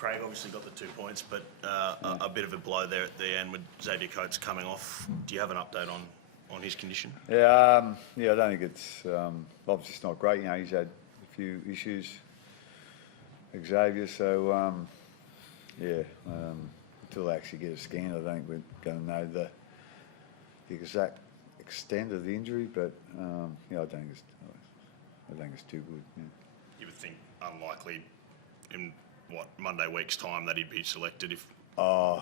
Craig obviously got the 2 points, but a bit of a blow there at the end with Xavier Coates coming off. Do you have an update on his condition? Yeah, I don't think it's obviously it's not great. He's had a few issues, Xavier. So until they actually get a scan, I don't think we're going to know the exact extent of the injury. But I don't think it's too good. Yeah. You would think unlikely in Monday week's time that he'd be selected if. I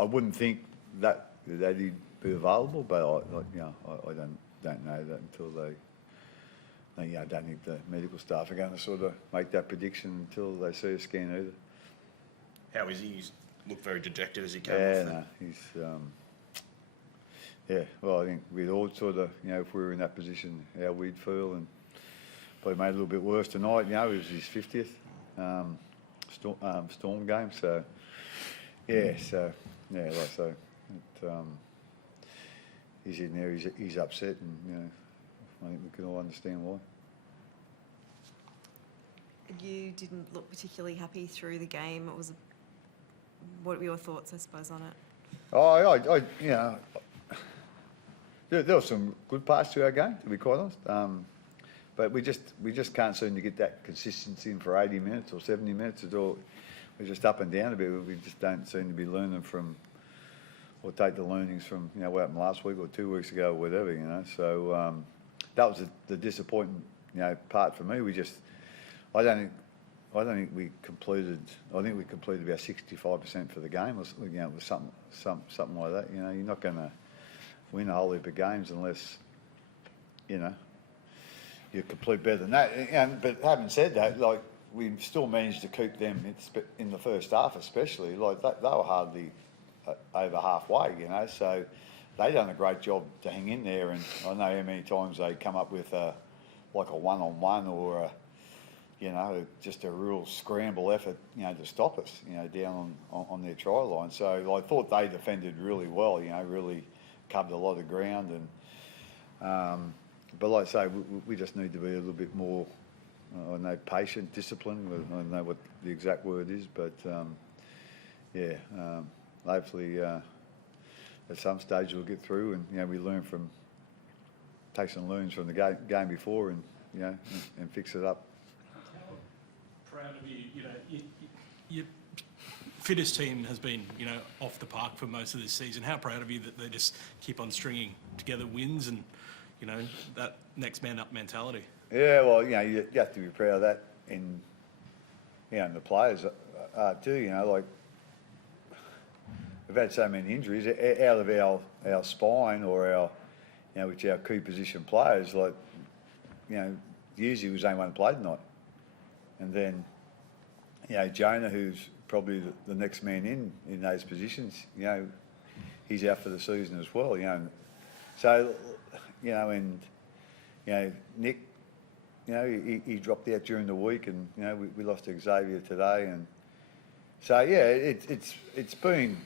wouldn't think that he'd be available, but I don't know that until they. I don't think the medical staff are going to sort of make that prediction until they see a scan either. How is he? He's looked very dejected as he came off. Well, I think we'd all sort of, if we were in that position, how we'd feel, and probably made it a little bit worse tonight. It was his 50th Storm game, so he's in there. He's upset, and I think we can all understand why. You didn't look particularly happy through the game. What were your thoughts, I suppose, on it? There were some good parts to our game, to be quite honest. But we just can't seem to get that consistency in for 80 minutes or 70 minutes at all. We're just up and down a bit. We just don't seem to be learning from, or take the learnings from, what happened last week or 2 weeks ago or whatever, So that was the disappointing, part for me. I don't think we completed. I think we completed about 65% for the game, or it was something like that. You're not going to win a whole heap of games unless, you complete better than that. But having said that, we still managed to keep them in the first half, especially. They were hardly over halfway, So they done a great job to hang in there. And I know how many times they come up with a one-on-one or just a real scramble effort, to stop us, down on their try line. So I thought they defended really well, really covered a lot of ground. And but like I say, we just need to be a little bit more, patient, disciplined. I don't know what the exact word is, but hopefully at some stage we'll get through, and we take some learnings from the game before, and and fix it up. Proud of you. Your fittest team has been, off the park for most of this season. How proud of you that they just keep on stringing together wins and, that next man up mentality. Yeah, well, you have to be proud of that, and the players too. We've had so many injuries out of our spine or our, which our key position players. Usually was the only one who played tonight, and then Jonah, who's probably the next man in those positions, he's out for the season as well. So and Nick, he dropped out during the week, and we lost to Xavier today, and so it's been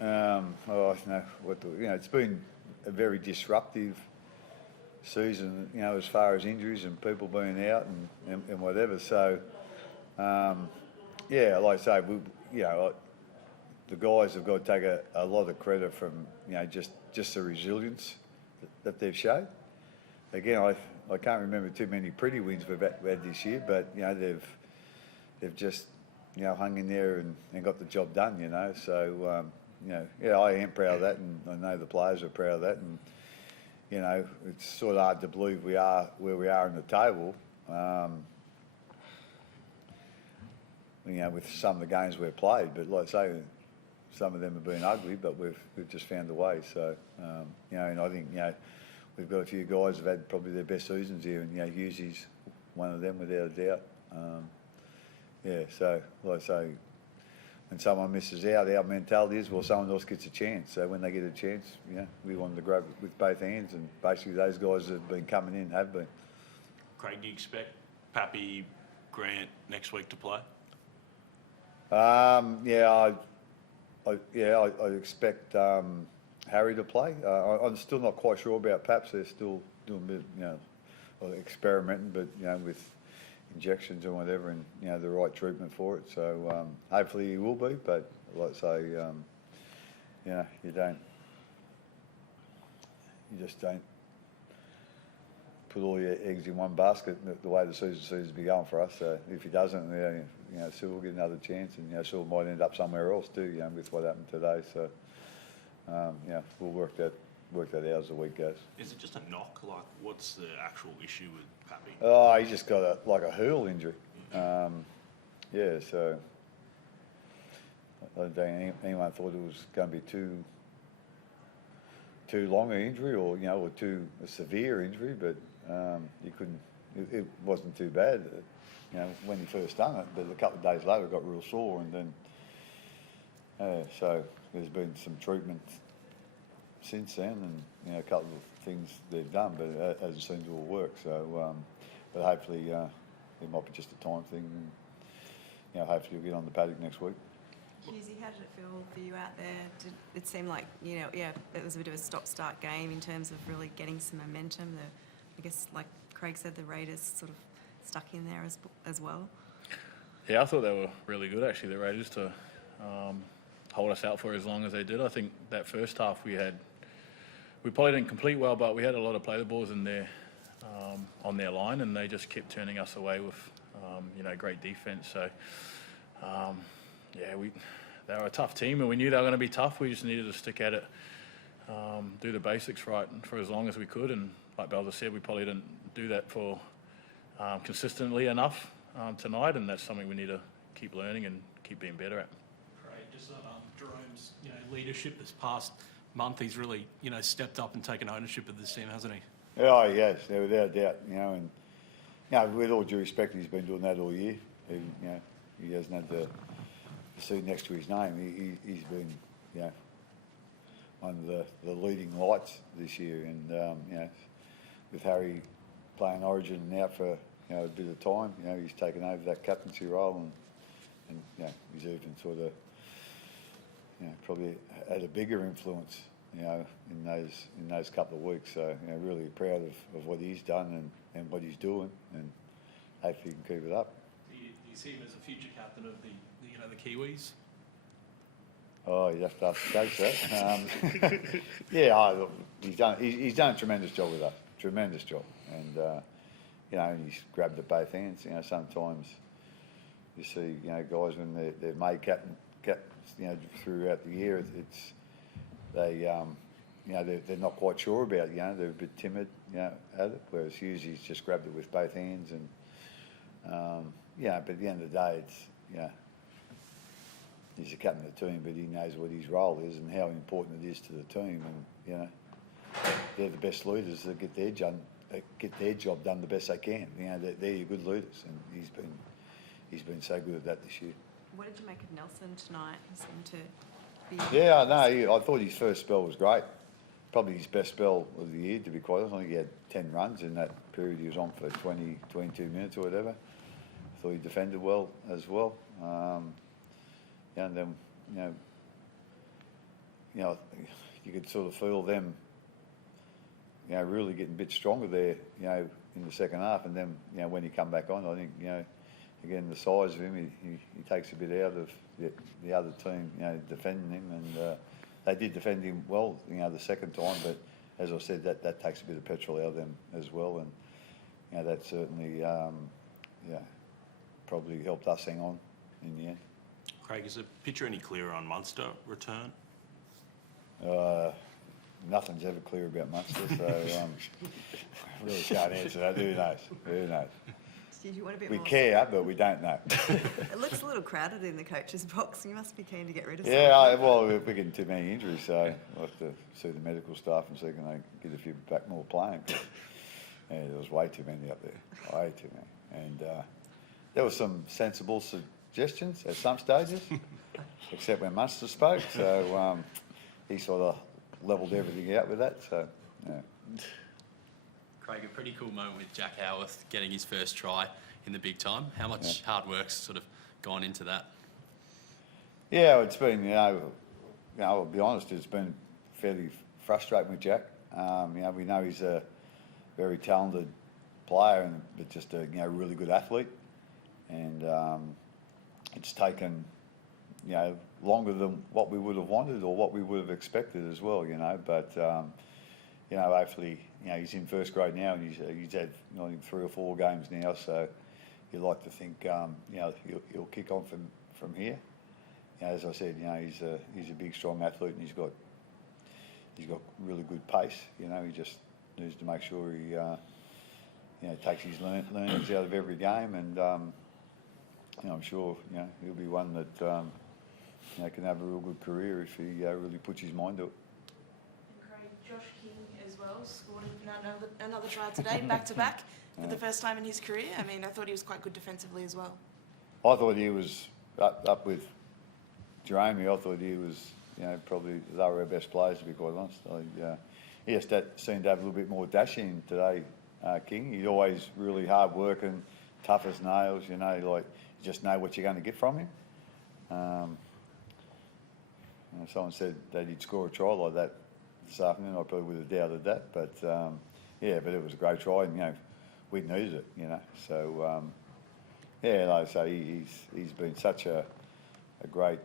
it's been a very disruptive season, as far as injuries and people being out and whatever. So like I say, the guys have got to take a lot of credit from just the resilience that they've showed. Again, I can't remember too many pretty wins we've had this year, but they've just hung in there and got the job done. So I am proud of that, and I know the players are proud of that, and it's sort of hard to believe we are where we are in the table. With some of the games we've played, but like I say, some of them have been ugly, but we've just found a way. So, and I think, we've got a few guys who've had probably their best seasons here, and, Hughesy's one of them without a doubt. So, like I say, when someone misses out, our mentality is, well, someone else gets a chance. So when they get a chance, we want them to grab it with both hands, and basically those guys that have been coming in have been. Craig, do you expect Pappy, Grant next week to play? I expect Harry to play. I'm still not quite sure about Paps. They're still doing a bit, experimenting, but with injections or whatever, and the right treatment for it. So hopefully he will be. But like I say, you just don't put all your eggs in one basket the way the season seems to be going for us. So if he doesn't, Sil will get another chance, and Sil might end up somewhere else too, with what happened today. So we'll work that out as the week goes. Is it just a knock? Like, what's the actual issue with Pappy? Oh, he just got a heel injury. So I don't think anyone thought it was going to be too long an injury, or too severe injury, but he couldn't. It wasn't too bad, when he first done it. But a couple of days later, it got real sore, and then so there's been some treatment since then, and a couple of things they've done, but it hasn't seemed to all work. So, but hopefully it might be just a time thing. And, hopefully he'll get on the paddock next week. Husey, how did it feel for you out there? Did it seem like, it was a bit of a stop-start game in terms of really getting some momentum? I guess, like Craig said, the Raiders sort of stuck in there as well. Yeah, I thought they were really good, actually, the Raiders, to hold us out for as long as they did. I think that first half we probably didn't complete well, but we had a lot of play the balls in there on their line, and they just kept turning us away with, great defence. So, they were a tough team, and we knew they were going to be tough. We just needed to stick at it, do the basics right for as long as we could. And like Belzer said, we probably didn't do that for consistently enough tonight, and that's something we need to keep learning and keep being better at. Great. Just on Jerome's leadership this past month, he's really stepped up and taken ownership of this team, hasn't he? Oh, yes, without a doubt. And with all due respect, he's been doing that all year. He hasn't had the C next to his name. He's been, one of the leading lights this year. And with Harry playing Origin out for a bit of time, he's taken over that captaincy role, and he's even sort of probably had a bigger influence in those couple of weeks. So really proud of what he's done and what he's doing, and hopefully he can keep it up. Do you see him as a future captain of the Kiwis? Oh, you have to ask the coach that. He's done a tremendous job with us. Tremendous job. And he's grabbed at both hands. Sometimes you see guys when they're made captains throughout the year, they're not quite sure about it. They're a bit timid at it. Whereas Hughes just grabbed it with both hands, and but at the end of the day, it's he's the captain of the team, but he knows what his role is and how important it is to the team. And they're the best leaders that get their job done the best they can. They're your good leaders, and he's been so good at that this year. What did you make of Nelson tonight? He seemed to be... Yeah, I thought his first spell was great. Probably his best spell of the year, to be quite honest. I think he had 10 runs in that period he was on for 20, 22 minutes or whatever. I thought he defended well as well. And then, you could sort of feel them, really getting a bit stronger there, in the second half. And then, when he come back on, I think, again, the size of him, he takes a bit out of the other team, defending him. And they did defend him well, the second time. But as I said, that takes a bit of petrol out of them as well. And, that certainly, probably helped us hang on in the end. Craig, is the picture any clearer on Munster return? Nothing's ever clear about Munster, so I really can't answer that. Who knows? Did you want a bit We more? care, but we don't know. It looks a little crowded in the coach's box. You must be keen to get rid of we're getting too many injuries, so we'll have to see the medical staff and see can they get a few back more playing. But, there was way too many up there, way too many. And there were some sensible suggestions at some stages, except when Munster spoke. So he sort of levelled everything out with that. So, Craig, a pretty cool moment with Jack Howarth getting his first try in the big time. How much hard work's sort of gone into that? Yeah, it's been, I'll be honest, it's been fairly frustrating with Jack. We know he's a very talented player, but just a really good athlete. and it's taken, you know, longer than what we would have wanted or what we would have expected as well, you know. But you know, hopefully, you know, he's in first grade now, and he's had, you know, 3 or 4 games now, so you like to think, you know, he'll kick on from here. You know, as I said, you know, he's a big, strong athlete, and he's got really good pace. You know, he just needs to make sure he, you know, takes his learnings out of every game, and you know, I'm sure, you know, he'll be one that you know, can have a real good career if he really puts his mind to it. And Craig, Josh King as well scored another try today, back to back, for the first time in his career. I mean, I thought he was quite good defensively as well. I thought he was up with Jeremy. I thought he was, you know, probably they were our best players, to be quite honest. He just seemed to have a little bit more dash in today, King. He's always really hard working, tough as nails, you know, like you just know what you're going to get from him. You know, someone said that he'd score a try like that this afternoon. I probably would have doubted that, but yeah, but it was a great try, and you know, we needed it, you know. So yeah, like I say, he's been such a great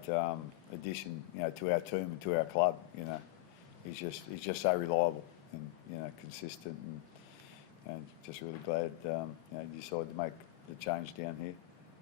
addition, you know, to our team and to our club. You know, he's just so reliable and, you know, consistent, and just really glad you know, he decided to make the change down here.